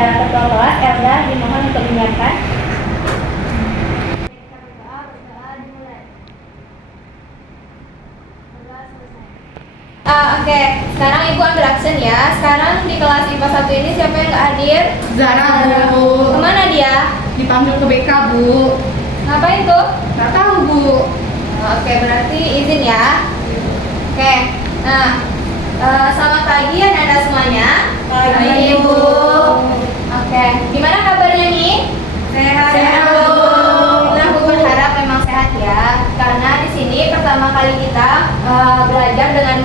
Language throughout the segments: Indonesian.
kepada ketua kelas Elda dimohon untuk menyiapkan. Oke, sekarang Ibu ambil action ya. Sekarang di kelas IPA 1 ini siapa yang nggak hadir? Zara, Bu. Kemana dia? Dipanggil ke BK, Bu. Ngapain tuh? Nggak tahu, Bu. Oke, berarti izin ya. Oke, nah selamat pagi Anda semuanya. Pagi, Bu. Oke, gimana kabarnya nih? Sehat. Sehat, Bu. Nah, Bu berharap memang sehat ya. Karena di sini pertama kali kita belajar dengan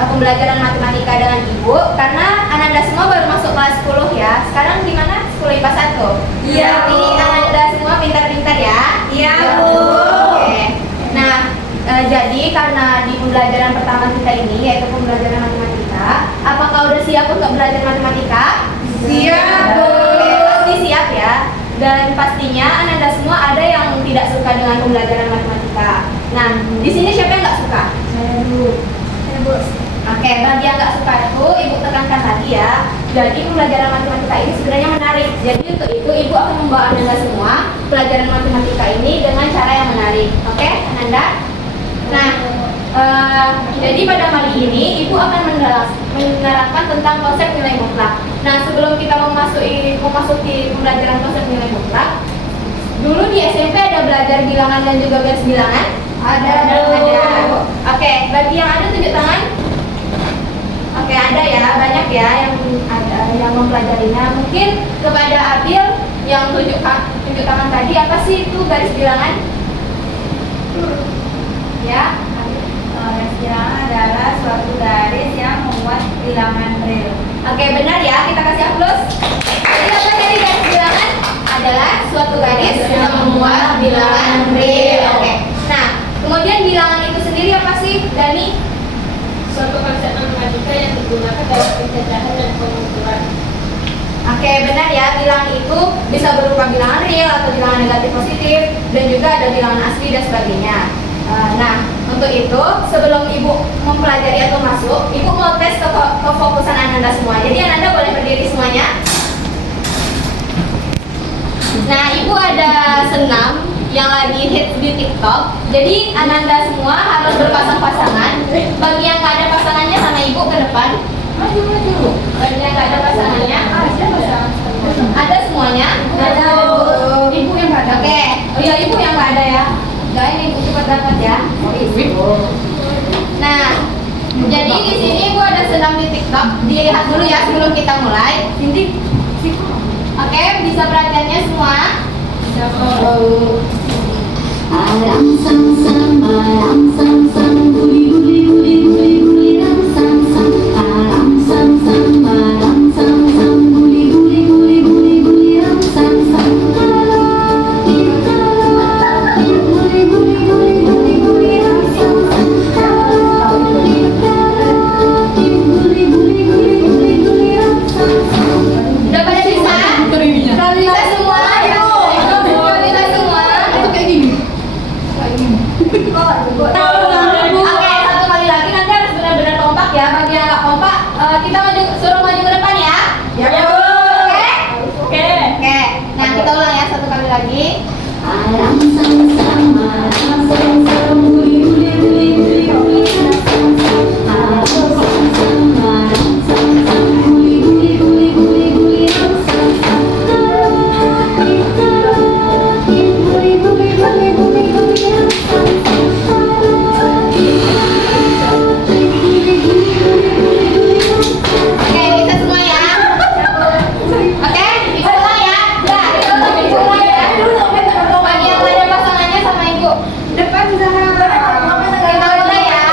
pembelajaran matematika dengan Ibu. Karena Ananda semua baru masuk kelas 10 ya. Sekarang di mana? Sekolah IPA 1. Iya, Berarti Bu. Ananda semua pintar-pintar ya. Iya, Bu. Oke. Nah, jadi karena di pembelajaran pertama kita ini yaitu pembelajaran matematika, apakah udah siap untuk belajar matematika? Siap, Bu. Oke, pasti siap ya. Dan pastinya Ananda semua ada yang tidak suka dengan pembelajaran matematika. Nah, di sini siapa yang nggak suka? Saya, Bu. Oke, bagi yang nggak suka itu Ibu tekankan lagi ya. Jadi pembelajaran matematika ini sebenarnya menarik. Jadi untuk itu Ibu akan membawa Ananda semua pelajaran matematika ini dengan cara yang menarik. Oke, Ananda? Nah, jadi pada kali ini Ibu akan menerangkan tentang konsep nilai mutlak. Nah, sebelum kita memasuki pembelajaran konsep nilai mutlak, dulu di SMP ada belajar bilangan dan juga garis bilangan. Ada. Oke, bagi yang ada tunjuk tangan. Oke, ada ya, banyak ya yang mempelajarinya. Mungkin kepada Abil yang tunjuk tangan tadi, apa sih itu garis bilangan? Ya, Garis bilangan adalah suatu garis yang membuat bilangan real. oke, benar ya, kita kasih aplaus. Jadi apa dari garis bilangan? Adalah suatu garis yang membuat bilangan real. Oke, nah kemudian bilangan itu sendiri apa sih, Dani? Suatu konsep matematika yang digunakan dalam pencacahan dan pengukuran. Oke, benar ya, bilangan itu bisa berupa bilangan real atau bilangan negatif positif dan juga ada bilangan asli dan sebagainya. Nah, untuk itu sebelum Ibu mempelajari atau masuk, Ibu mau tes kefokusan Ananda semua. Jadi Ananda boleh berdiri semuanya. Nah, Ibu ada senam yang lagi hits di TikTok. Jadi Ananda semua harus berpasang-pasangan. Bagi yang nggak ada pasangannya sama Ibu ke depan. Maju. Bagi yang nggak ada pasangannya, ada semuanya. Ada. Ibu yang nggak ada. Oke. Oh iya, Ibu yang nggak ada ya. Doain Ibu cepat dapat ya. Nah, jadi di sini Ibu ada senam di TikTok. Dilihat dulu ya sebelum kita mulai. Oke, bisa perhatiannya semua. Alam sang sang, alam sang sang, buli buli buli buli buli ram sang sang. Alam sang sang, alam sang sang, buli buli buli buli buli ram sang sang. Buli buli buli buli buli ram sang sang. Buli buli buli buli buli ram sang sang. Udah pada bisa? Bisa semua? Bisa semua? Itu kayak gini. Oke, satu kali lagi nanti harus benar-benar kompak ya. Bagi yang nggak kompak, kita suruh maju ke depan ya. Ya, Bu. Oke. Oke. Nah, kita ulang ya satu kali lagi. Alam sang sang, alam sang sang, buli buli buli buli buli ram sang sang. Alam sang sang, alam sang sang, buli buli buli buli buli ram sang sang. Buli buli buli buli buli ram sang sang. Oke, bisa semua ya. Oke, bisa ulang ya. Udah, kita ulang ya. Bagi yang ada pasangannya sama Ibu. Depan sana. Kita mulai ya.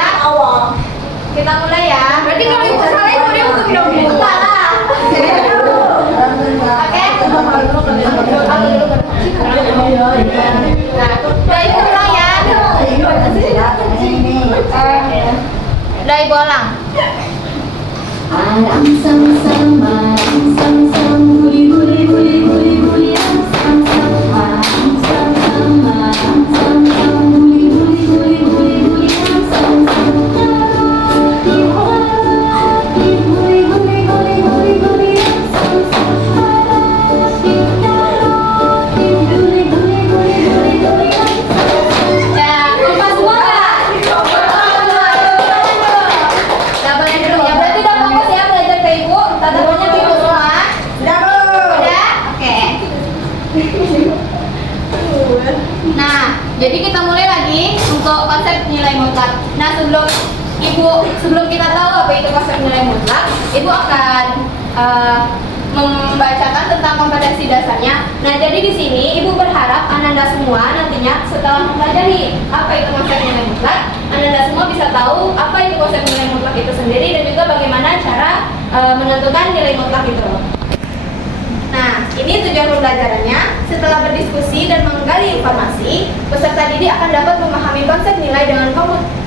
Kita mulai ya. Berarti kalau Ibu salah, Ibu dia hukum dong, Bu. Salah. Oke. Nah, udah Ibu ulang ya. Udah Ibu ulang. Alam sang sang, alam sang sang, buli buli buli buli buli ram sang sang. Alam sang sang, alam sang sang, buli buli buli buli buli ram sang sang. Buli buli buli buli buli buli ram sang sang. Jadi kita mulai lagi untuk konsep nilai mutlak. Nah, sebelum kita tahu apa itu konsep nilai mutlak, Ibu akan membacakan tentang kompetensi dasarnya. Nah, jadi di sini Ibu berharap Ananda semua nantinya setelah mempelajari apa itu konsep nilai mutlak, Ananda semua bisa tahu apa itu konsep nilai mutlak itu sendiri dan juga bagaimana cara menentukan nilai mutlak itu. Nah, ini tujuan pembelajarannya. Setelah berdiskusi dan menggali informasi, peserta didik akan dapat memahami konsep nilai dengan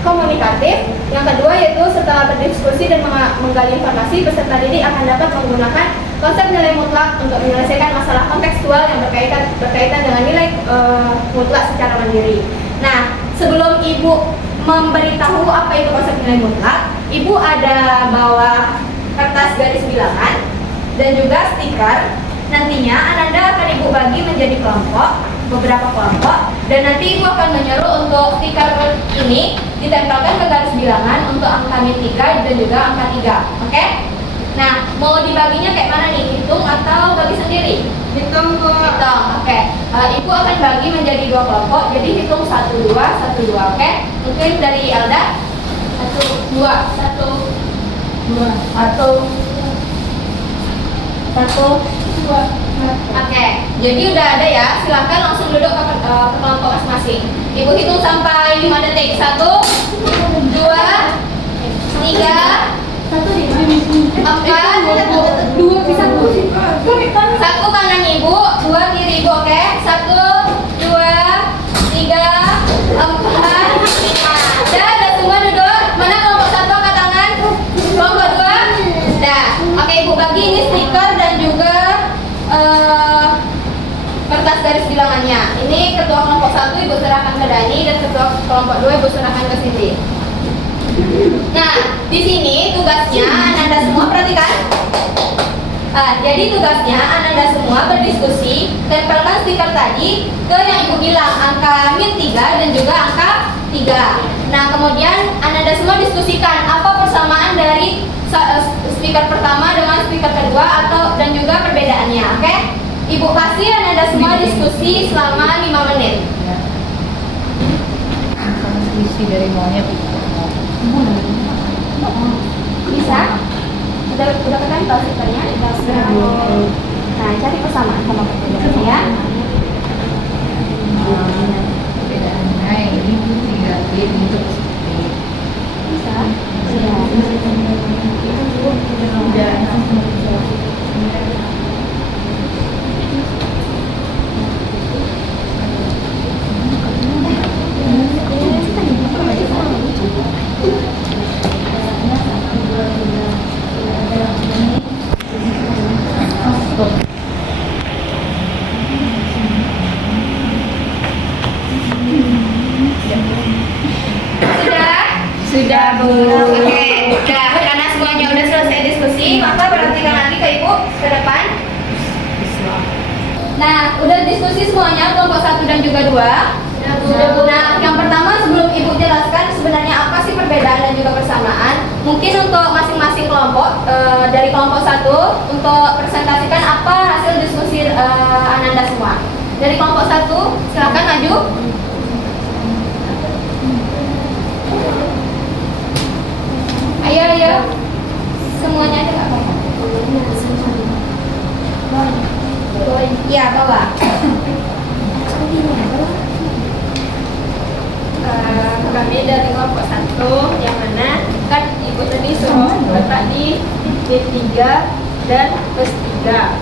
komunikatif. Yang kedua yaitu setelah berdiskusi dan menggali informasi, peserta didik akan dapat menggunakan konsep nilai mutlak untuk menyelesaikan masalah kontekstual yang berkaitan dengan nilai mutlak secara mandiri. Nah, sebelum Ibu memberitahu apa itu konsep nilai mutlak, Ibu ada bawa kertas garis bilangan dan juga stiker. Nantinya Ananda akan Ibu bagi menjadi beberapa kelompok, dan nanti Ibu akan menyuruh untuk stiker ini ditempelkan ke garis bilangan untuk angka -3 dan juga angka 3. Oke? Nah, mau dibaginya kayak mana nih? Hitung atau bagi sendiri? Hitung kok. Hitung, oke. Ibu akan bagi menjadi 2 kelompok, jadi hitung 1, 2, 1, 2, oke? Mungkin dari Elda 1, 2, 1, 2, 1, 2. Oke, jadi udah ada ya. Silahkan langsung duduk ke kelompok masing-masing. Ibu hitung sampai 5 detik. 1, 2, 3, 4, 2 bisa 1 kanan Ibu, 2 kiri Ibu, oke? 1, 2, 3, 4, 5. Udah semua duduk. Mana kelompok 1 angkat tangan? Kelompok 2? Sudah. Oke, Ibu bagi ini stiker dan juga kertas garis bilangannya. Ini ketua kelompok 1 Ibu serahkan ke Dani dan ketua kelompok 2 Ibu serahkan ke Siti. Nah, di sini tugasnya Ananda semua perhatikan. Jadi tugasnya Ananda semua berdiskusi, tempelkan stiker tadi ke yang Ibu bilang, angka -3 dan juga angka 3. Nah, kemudian Ananda semua diskusikan apa persamaan dari stiker pertama dengan stiker kedua dan juga perbedaannya, oke? Ibu kasih Ananda semua diskusi selama 5 menit. Isi dari maunya Bisa? Udah ketempel stikernya? Nah, cari persamaan sama perbedaannya ya. Perbedaannya ini 3 bit untuk Bisa? Sudah, Bu. Oke, udah. Karena semuanya udah selesai diskusi, maka perhatikan lagi ke Ibu ke depan. Nah, udah diskusi semuanya kelompok 1 dan juga 2. Nah, yang pertama sebelum Ibu jelaskan sebenarnya apa sih perbedaan dan juga persamaan, mungkin untuk masing-masing kelompok dari kelompok 1 untuk presentasikan apa hasil diskusi Ananda semua. Dari kelompok 1, silakan maju. Ayo. Semuanya aja nggak apa-apa. Iya, bawa. Kami dari kelompok 1 yang mana kan Ibu tadi suruh letak di B3 dan plus 3.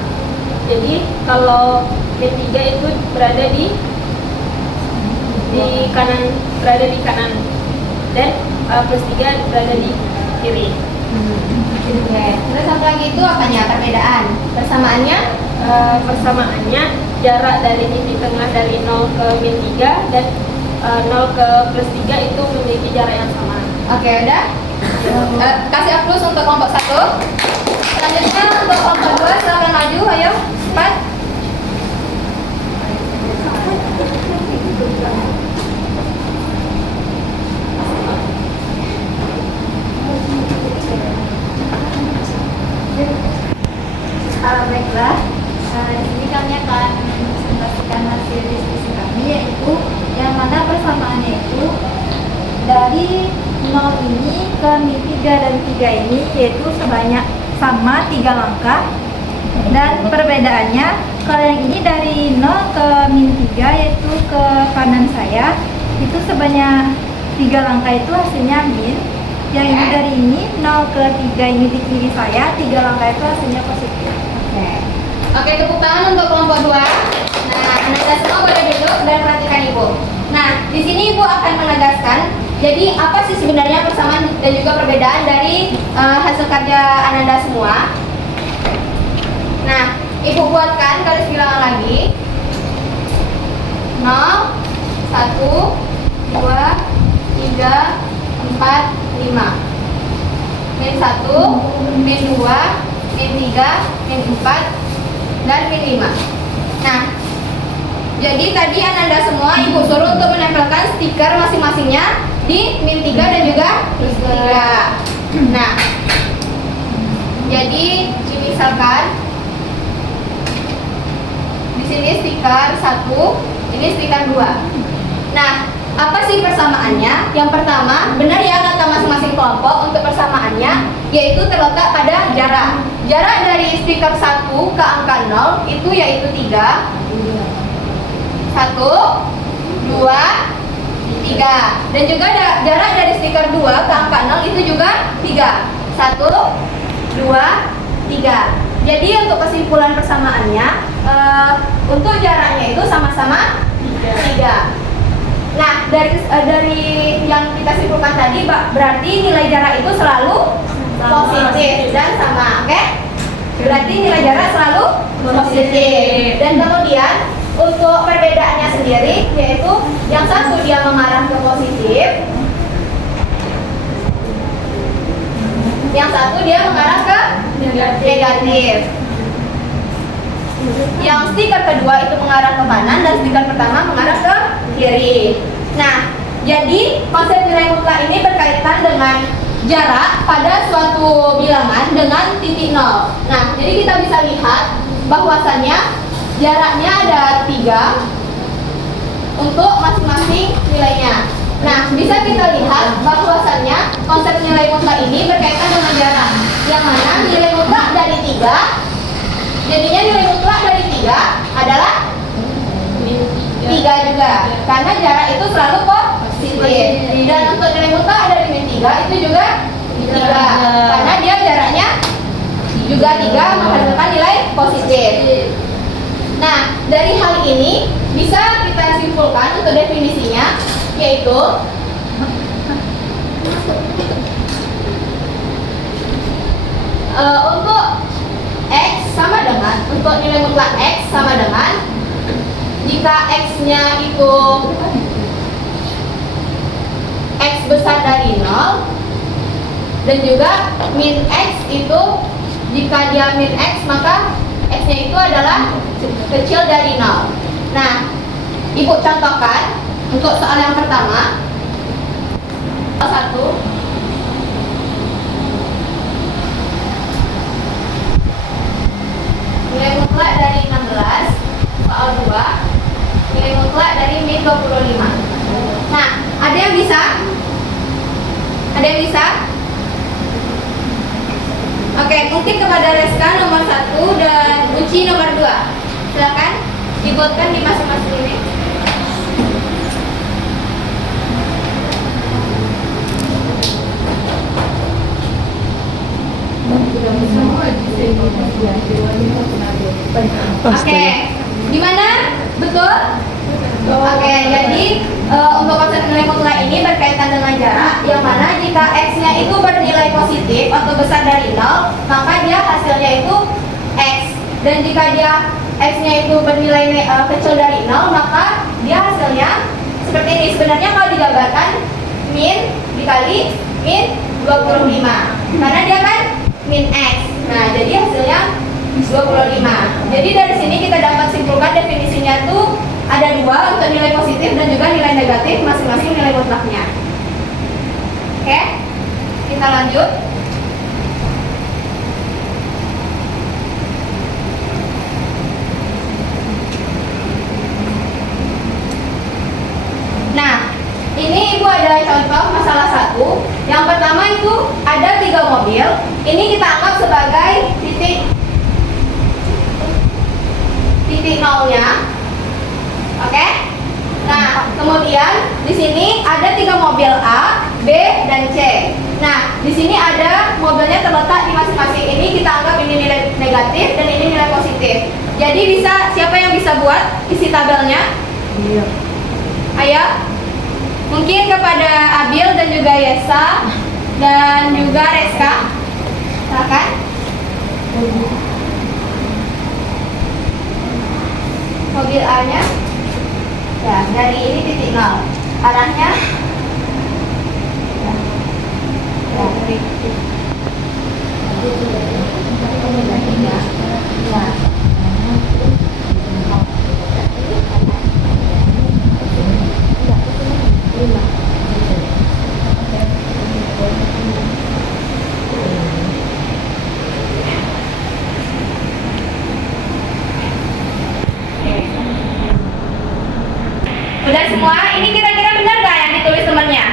Jadi kalau B3 itu berada di kanan dan plus 3 berada di kiri. Oke. Terus satu lagi itu apanya? Perbedaan. Persamaannya jarak dari titik tengah dari 0 ke -3 dan 0 ke plus 3 itu memiliki jarak yang sama. Oke, udah. Kasih aplaus untuk kelompok 1. Selanjutnya untuk kelompok 2 silakan maju, ayo. Cepat. Baiklah, di sini kami akan presentasikan hasil diskusi kami, yaitu yang mana persamaannya itu dari 0 ini ke min 3 dan 3 ini yaitu sebanyak sama 3 langkah. Dan perbedaannya, kalau yang ini dari 0 ke min 3 yaitu ke kanan saya, itu sebanyak 3 langkah itu hasilnya min. Yang ini dari ini 0 ke 3 ini di kiri saya, 3 langkah itu hasilnya positif. Oke, tepuk tangan untuk kelompok 2. Nah, Anda semua boleh duduk dan perhatikan Ibu. Nah, di sini Ibu akan menegaskan, jadi apa sih sebenarnya persamaan dan juga perbedaan dari hasil kerja Anda semua. Nah, Ibu buatkan garis bilangan lagi. 0, 1, 2, 3, 4, 5. Min 1, min 2, min 3, min 4, dan min 5. Nah, jadi tadi Anda semua Ibu suruh untuk menempelkan stiker masing-masingnya di min 3 dan juga plus 3. Nah, jadi misalkan di sini stiker 1, ini stiker 2. Nah, apa sih persamaannya? Yang pertama, benar ya kata masing-masing kelompok untuk persamaannya, yaitu terletak pada jarak. Jarak dari stiker 1 ke angka 0 itu yaitu 3. 1, 2, 3. Dan juga jarak dari stiker 2 ke angka 0 itu juga 3. 1, 2, 3. Jadi untuk kesimpulan persamaannya, untuk jaraknya itu sama-sama 3. Nah, dari yang kita simpulkan tadi, berarti nilai jarak itu selalu positif dan sama, oke? Berarti nilai jarak selalu positif. Dan kemudian untuk perbedaannya sendiri, yaitu yang satu dia mengarah ke positif, yang satu dia mengarah ke negatif. Yang stiker kedua itu mengarah ke kanan dan stiker pertama mengarah ke kiri. Nah, jadi konsep nilai mutlak ini berkaitan dengan jarak pada suatu bilangan dengan titik 0. Nah, jadi kita bisa lihat bahwasannya jaraknya ada 3 untuk masing-masing nilainya. Nah, bisa kita lihat bahwasannya konsep nilai mutlak ini berkaitan dengan jarak, yang mana nilai mutlak dari 3, jadinya nilai mutlak dari 3 adalah 3 juga, karena jarak itu selalu positif. Dan untuk nilai mutlak dari min 3 itu juga 3, karena dia jaraknya juga 3 menghasilkan nilai positif. Nah, dari hal ini bisa kita simpulkan untuk definisinya, yaitu untuk X sama dengan, untuk nilai mutlak X sama dengan, jika X-nya itu X besar dari 0, dan juga min X itu jika dia min X maka X-nya itu adalah kecil dari 0. Nah, Ibu contohkan untuk soal yang pertama. 1, nilai mutlak dari 16. Soal 2, nilai mutlak dari min 25. Nah, ada yang bisa? Ada yang bisa? Oke, mungkin kepada Reska nomor 1 dan Uci nomor 2. Silakan dibuatkan di masing-masing ini. Oke, gimana? Betul? Oke, jadi untuk konsep nilai mutlak ini berkaitan dengan jarak, yang mana jika X-nya itu bernilai positif atau besar dari 0, maka dia hasilnya itu X. Dan jika dia X-nya itu bernilai kecil dari 0, maka dia hasilnya seperti ini. Sebenarnya kalau digambarkan min dikali min 25, karena dia kan min X. Nah, jadi hasilnya 25. Jadi dari sini kita dapat simpulkan definisinya tuh ada 2 untuk nilai positif dan juga nilai negatif masing-masing nilai mutlaknya. Oke, kita lanjut. mobil, ini kita anggap sebagai titik nolnya. Oke? Nah, kemudian di sini ada 3 mobil A, B, dan C. Nah, di sini ada mobilnya terletak di masing-masing. Ini kita anggap ini nilai negatif dan ini nilai positif. Jadi bisa, siapa yang bisa buat isi tabelnya? Iya. Ayo. Mungkin kepada Abil dan juga Yesa dan juga Reska. Silakan. Mobil A-nya. Ya, dari ini titik nol. Arahnya. Ya. Ya, dari ya. Udah semua? Ini kira-kira benar nggak yang ditulis temannya?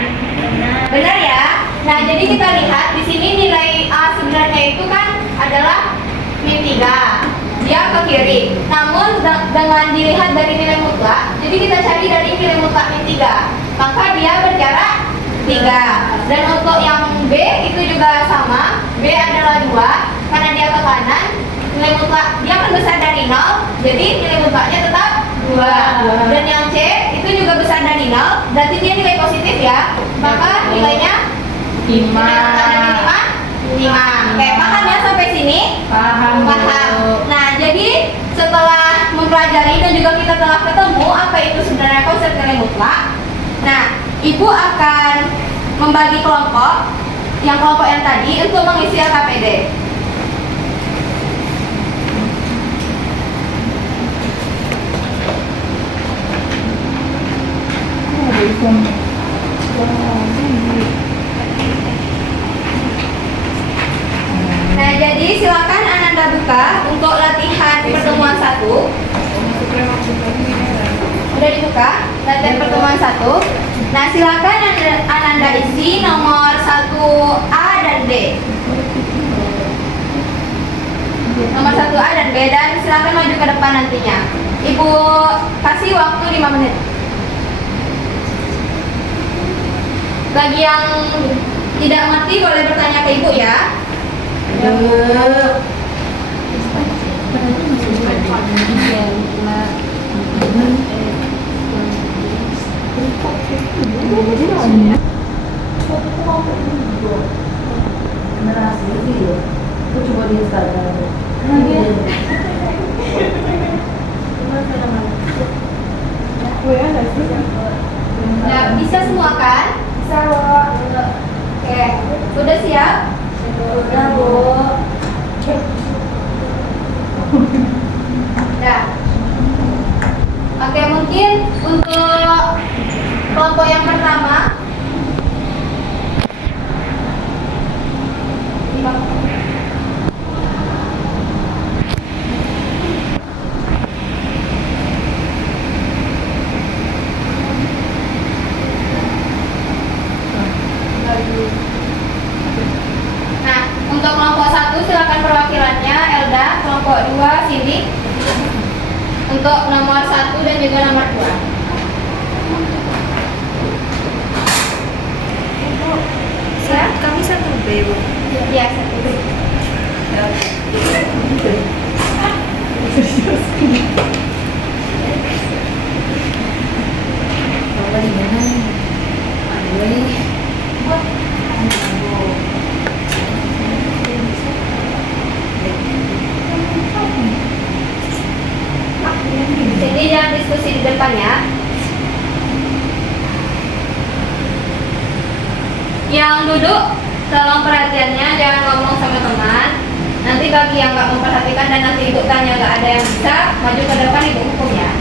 Benar ya. Nah, jadi kita lihat di sini nilai A sebenarnya itu kan adalah min 3. Dia ke kiri. Namun dengan dilihat dari nilai mutlak, jadi kita cari dari nilai mutlak min 3. Maka dia berjarak 3. Dan untuk yang B itu juga sama. B adalah 2 karena dia ke kanan. Nilai mutlak dia kan besar dari 0, jadi nilai mutlaknya tetap 2. Dan yang C itu juga besar dari 0, berarti dia nilai positif ya. Maka nilainya 5. Oke, paham ya sampai sini? Paham. Nah, jadi setelah mempelajari dan juga kita telah ketemu apa itu sebenarnya konsep nilai mutlak. Nah, Ibu akan membagi kelompok yang tadi untuk mengisi LKPD. Nah, jadi silakan Ananda buka untuk latihan pertemuan 1. Udah dibuka latihan pertemuan 1. Nah, silakan Ananda isi nomor 1A dan B. Nomor 1A dan B, dan silakan maju ke depan nantinya. Ibu kasih waktu 5 menit. Bagi yang tidak mengerti boleh bertanya ke Ibu ya. Nah, bisa semua kan? Bisa, Bu. Oke, udah siap? Udah, Bu. Nah, oke, mungkin untuk kelompok yang pertama. Nah, untuk kelompok 1 silakan perwakilannya Elda, kelompok 2 Cindy. Untuk nomor 1 dan juga nomor 2. Kami 1B, Bu. Ya, 1. Jadi jangan diskusi di depan ya. Yang duduk tolong perhatiannya, jangan ngomong sama teman. Nanti bagi yang nggak memperhatikan dan nanti ibu tanya nggak ada yang bisa, maju ke depan ibu hukum ya.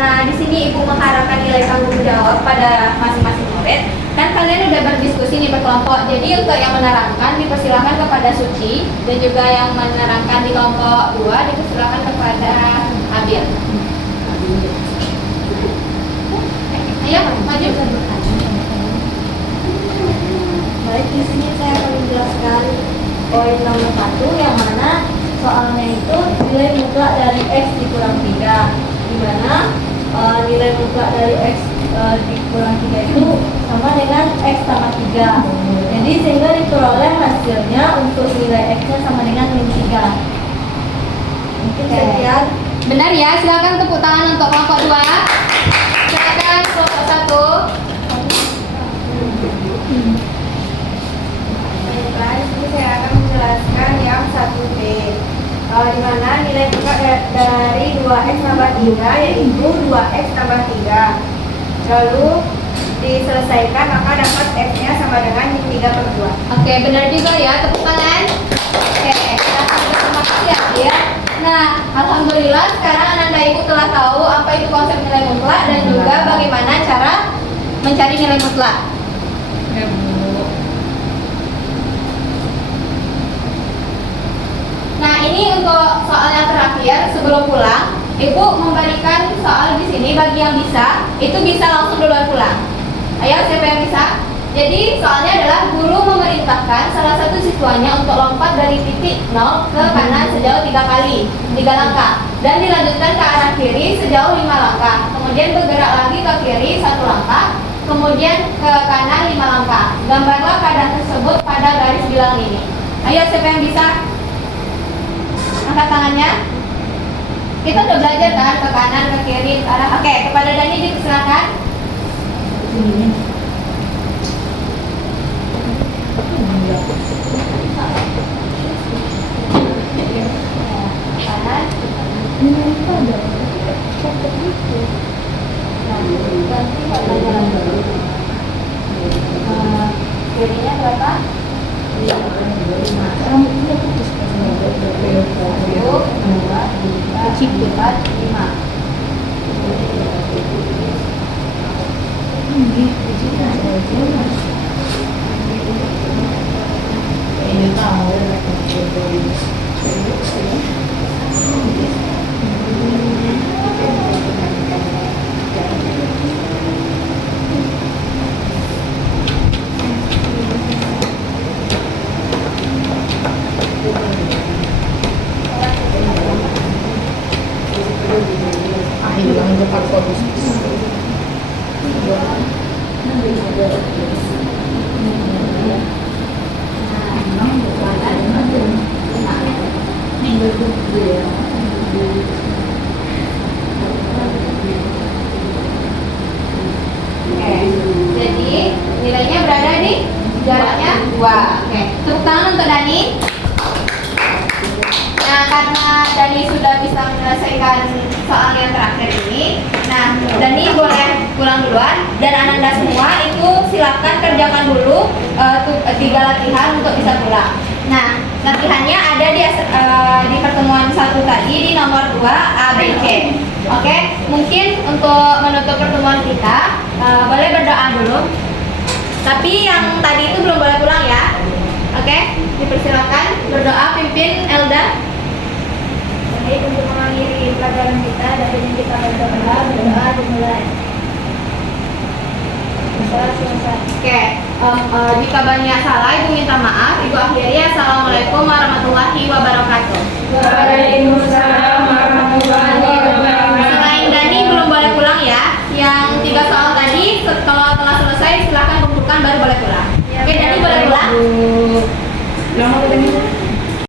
karena di sini Ibu mengharapkan nilai tanggung jawab pada masing-masing murid, kan kalian udah berdiskusi nih berkelompok. Jadi untuk yang menerangkan dipersilakan kepada Suci, dan juga yang menerangkan di kelompok 2 dipersilakan kepada Abil. Ayo, maju. Baik, di sini saya akan menjelaskan poin nomor 1 yang mana soalnya itu nilai mutlak dari X dikurang 3, di mana nilai mutlak dari X dikurang 3 itu sama dengan X tambah 3. Jadi sehingga diperoleh hasilnya untuk nilai X nya sama dengan min 3. Mungkin sekian. Benar ya, silakan tepuk tangan untuk kelompok 2. Silakan kelompok 1. Guys, ini saya akan menjelaskan yang 1B, di mana nilai mutlak dari 2x tambah 3 yaitu 2x tambah 3. Lalu diselesaikan maka dapat x-nya sama dengan min 3/2. Oke, benar juga ya, tepuk tangan. Oke, terima kasih ya, Bil. Nah, alhamdulillah sekarang Ananda Ibu telah tahu apa itu konsep nilai mutlak dan juga bagaimana cara mencari nilai mutlak. Ya, Bu. Nah, ini untuk soal yang terakhir sebelum pulang, Ibu memberikan soal di sini bagi yang bisa, itu bisa langsung duluan pulang. Ayo, siapa yang bisa? Jadi soalnya adalah guru memerintahkan salah satu siswanya untuk lompat dari titik 0 ke kanan sejauh 3 langkah, dan dilanjutkan ke arah kiri sejauh 5 langkah, kemudian bergerak lagi ke kiri 1 langkah, kemudian ke kanan 5 langkah. Gambarlah keadaan tersebut pada garis bilang ini. Ayo, siapa yang bisa? Angkat tangannya. Kita udah belajar kan ke kanan, ke kiri, ke arah. Oke, kepada Dani dipersilakan. Kanan. Ganti warnanya lagi. Kirinya berapa? 2. Oke, tepuk tangan untuk Dani. Nah, karena Dani sudah bisa menyelesaikan soal yang terakhir ini, nah Dani boleh pulang duluan, dan Ananda semua itu silakan kerjakan dulu 3 latihan untuk bisa pulang. Nah, latihannya ada di pertemuan 1 tadi di nomor 2 A, B, C. Oke, mungkin untuk menutup pertemuan kita boleh berdoa dulu. Tapi yang tadi itu belum boleh pulang ya. Oke, dipersilakan berdoa pimpin Elda. Baik, untuk mengakhiri pelajaran kita, dapat kita berdoa dimulai. Oke, jika banyak salah Ibu minta maaf. Ibu akhiri. Assalamualaikum warahmatullahi wabarakatuh. Waalaikumsalam warahmatullahi wabarakatuh. Selain Dani belum boleh pulang ya. Yang 3 soal tadi kalau telah selesai silakan kumpulkan baru boleh pulang. Oke, Dani boleh pulang.